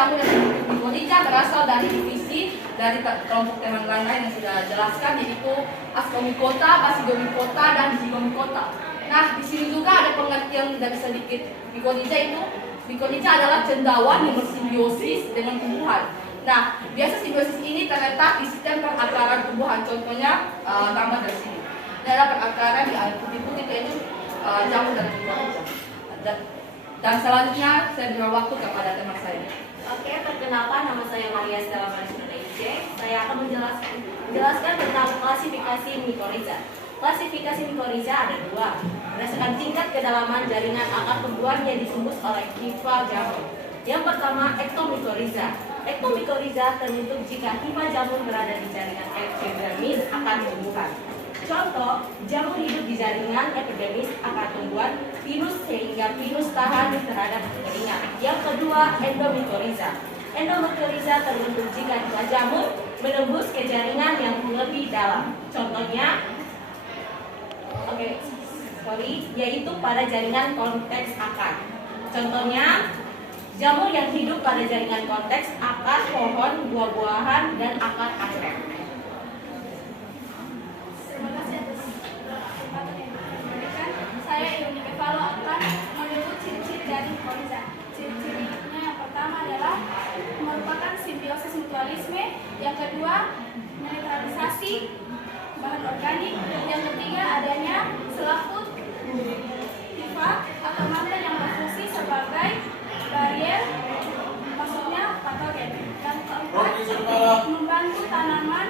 jamur yang terbentuk mikorrhiza berasal dari divisi dari kelompok teman lain-lain yang sudah jelaskan, yaitu Ascomycota, Basidiomicotta, dan Zygomicota. Nah, di sini juga ada pengertian dari sedikit mikorrhiza itu. Mikorrhiza adalah cendawan yang bersimbiosis dengan tumbuhan. Nah, biasa simbiosis ini terletak di sistem perakaran tumbuhan. Contohnya gambar dari sini. Ini adalah perakaran di air putih-putih, yaitu jamur dan mikorrhiza. Dan selanjutnya saya beri waktu kepada teman saya. Oke, perkenalkan, nama saya Maria Stella Marisuna IC. Saya akan menjelaskan tentang klasifikasi mikorrhiza. Klasifikasi mikorrhiza ada dua, berdasarkan tingkat kedalaman jaringan akar tumbuhan yang disembus oleh hifa jamur. Yang pertama, ektomykorrhiza. Ektomykorrhiza terbentuk jika hifa jamur berada di jaringan epidermis akar tumbuhan. Contoh, jamur hidup di jaringan epidermis akar tumbuhan pinus sehingga pinus tahan terhadap kekeringan. Yang kedua, endomykorrhiza. Endomykorrhiza terbentuk jika hifa jamur menembus ke jaringan yang lebih dalam. Contohnya, yaitu pada jaringan konteks akar. Contohnya, jamur yang hidup pada jaringan konteks akar pohon, buah-buahan, dan akar anggrek. Terima kasih atas kesempatan yang diberikan. Saya Iruni Kevalo akan menyebut ciri-ciri dari mikorrhiza. Ciri-cirinya yang pertama adalah merupakan simbiosis mutualisme, yang kedua netralisasi bahan organik, yang ketiga adanya selaput hifa atau mantan yang berfungsi sebagai barier masuknya patogen. Yang keempat, membantu tanaman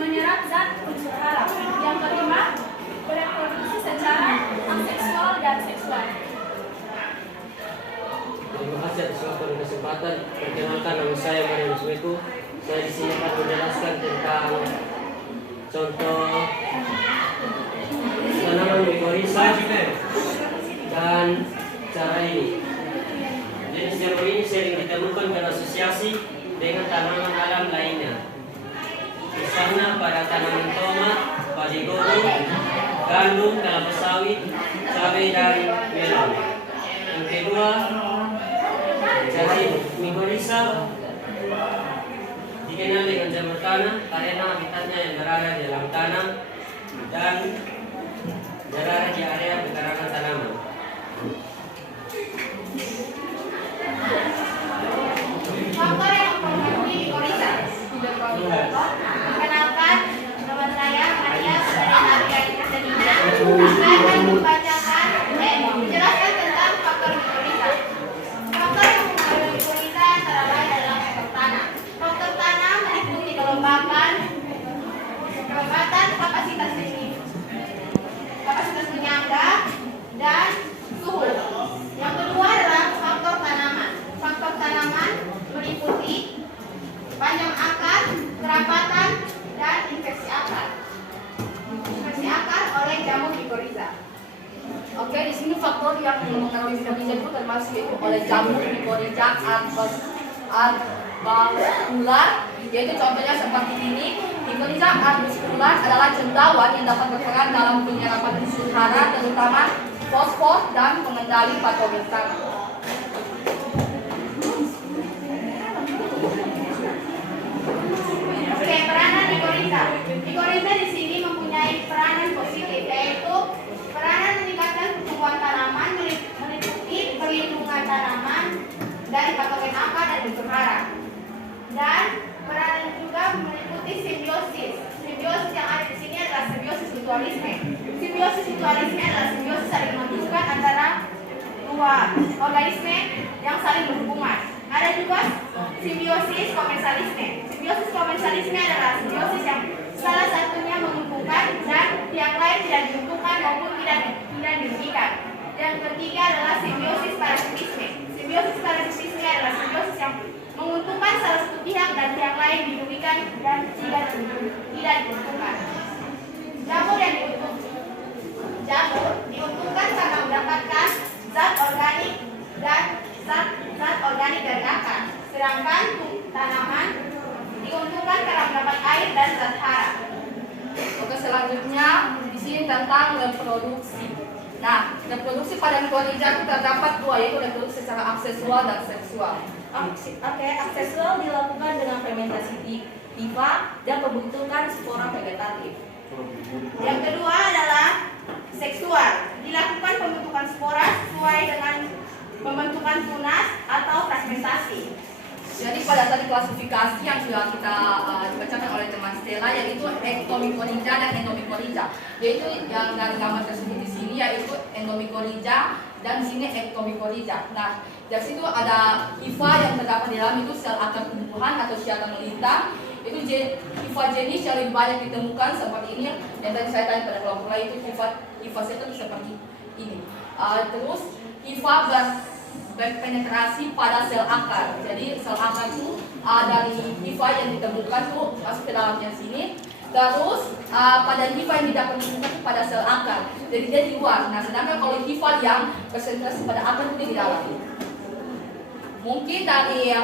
menyerap zat unsur hara. Yang kelima, bereproduksi secara aseksual dan seksual. Terima kasih atas waktu dan kesempatan. Perkenalkan, nama saya Marianus Meko. Saya di sini akan menjelaskan tentang contoh tanaman mikorrhiza dan cara ini. Jenis jamur ini sering ditemukan berasosiasi dengan tanaman alam lainnya. Misalnya pada tanaman tomat, padi goreng, gandum, kelapa sawit, cabai, dan melon. Yang kedua, jadi mikorrhiza dikenal dengan jamur tanah karena habitatnya yang berada di dalam tanah dan berada di area pekarangan tanaman. Faktor yang mempengaruhi mikorrhiza. Perkenalkan, nama saya Maria Maria Ikasanina. Saya akan menjelaskan tentang faktor mikorrhiza. Faktor yang mempengaruhi mikorrhiza antara lain adalah faktor tanah. Faktor tanah meliputi kelembapan, kapasitas penyangga, dan suhu. Yang kedua adalah faktor tanaman. Faktor tanaman meliputi panjang akar, kerapatan, dan infeksi akar. Infeksi akar oleh jamur mikorrhiza. Oke, di sini faktor yang mempengaruhi mikorrhiza itu termasuk yaitu oleh jamur mikorrhiza arbuscular, yaitu contohnya seperti ini. Mikorrhiza arbuscular adalah cendawan yang dapat berperan dalam penyerapan unsur hara, terutama fosfor, dan pengendali patogen tanah. Oke, peranan mikorrhiza. Mikorrhiza di sini mempunyai peranan positif, yaitu peranan meningkatkan pertumbuhan tanaman, meliputi perlindungan tanaman dari patogen akar dan unsur hara. Dan peranan juga meliputi simbiosis. Simbiosis yang ada di sini adalah simbiosis mutualisme. Simbiosis mutualisme adalah simbiosis saling menguntungkan antara dua organisme yang saling berhubungan. Ada juga simbiosis komensalisme. Simbiosis komensalisme adalah simbiosis yang salah satunya menguntungkan dan yang lain tidak diuntungkan maupun tidak dirugikan. Yang ketiga adalah simbiosis parasitisme. Simbiosis parasitisme adalah simbiosis yang menguntungkan salah satu pihak dan pihak lain dirugikan dan tidak diuntungkan. Jamur diuntungkan karena mendapatkan zat organik dan zat organik dari akar, sedangkan tanaman diuntungkan karena mendapat air dan zat hara. Oke, selanjutnya di sini tentang reproduksi. Nah, reproduksi pada mikorrhiza itu terdapat dua, yaitu reproduksi secara aksesual dan seksual. Asexual dilakukan dengan fermentasi hifa dan pembentukan spora vegetatif. Yang kedua adalah seksual. Dilakukan pembentukan spora sesuai dengan pembentukan tunas atau fragmentasi. Jadi pada tadi klasifikasi yang sudah kita dibacakan oleh teman Stella yaitu ektomycorrhiza dan endomycorrhiza. Yaitu yang dari gambar tersebut di sini yaitu endomycorrhiza dan di sini ektomycorrhiza. Nah, dari situ ada hifa yang terdapat di dalam itu sel akar tumbuhan atau siata melintang. Itu hifa jenis yang lebih banyak ditemukan seperti ini yang tadi saya tanya pada kelompok lain itu hifa seta seperti ini. Terus hifa berpenetrasi pada sel akar. Jadi sel akar itu dari hifa yang ditemukan itu masuk ke dalamnya sini. Terus pada hifa yang tidak ditemukan pada sel akar. Jadi dia di luar. Nah, sedangkan kalau hifa yang bersentrasi pada akar itu di dalam. Mungkin dari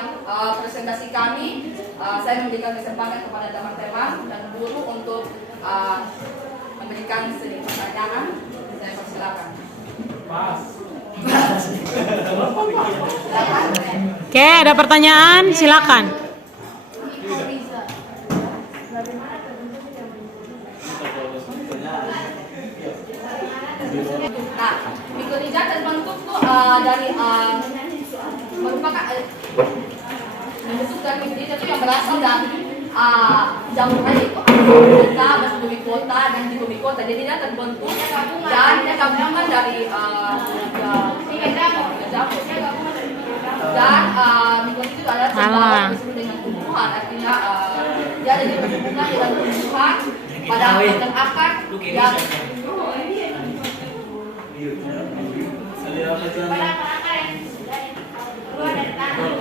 presentasi kami, saya memberikan kesempatan kepada teman-teman dan guru untuk memberikan sedikit pertanyaan. Saya persilakan. Oke, ada pertanyaan, silakan. Nah, mikorrhiza terbentuk tuh dari merupakan bentuk dari mikorrhiza itu yang berasal dari jamurnya itu ada basidobicota dan zygomicota. Jadi dia terbentuk dan dia gabungan dari jamur. Dan mikorrhiza itu adalah cendawan disebut dengan tumbuhan, artinya dia ada berhubungan dengan tumbuhan pada batang akar yang Pada akar yang keluar dari tanah.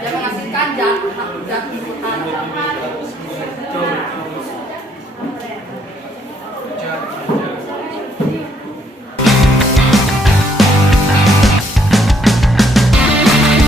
yang menghasilkan jagung tanah.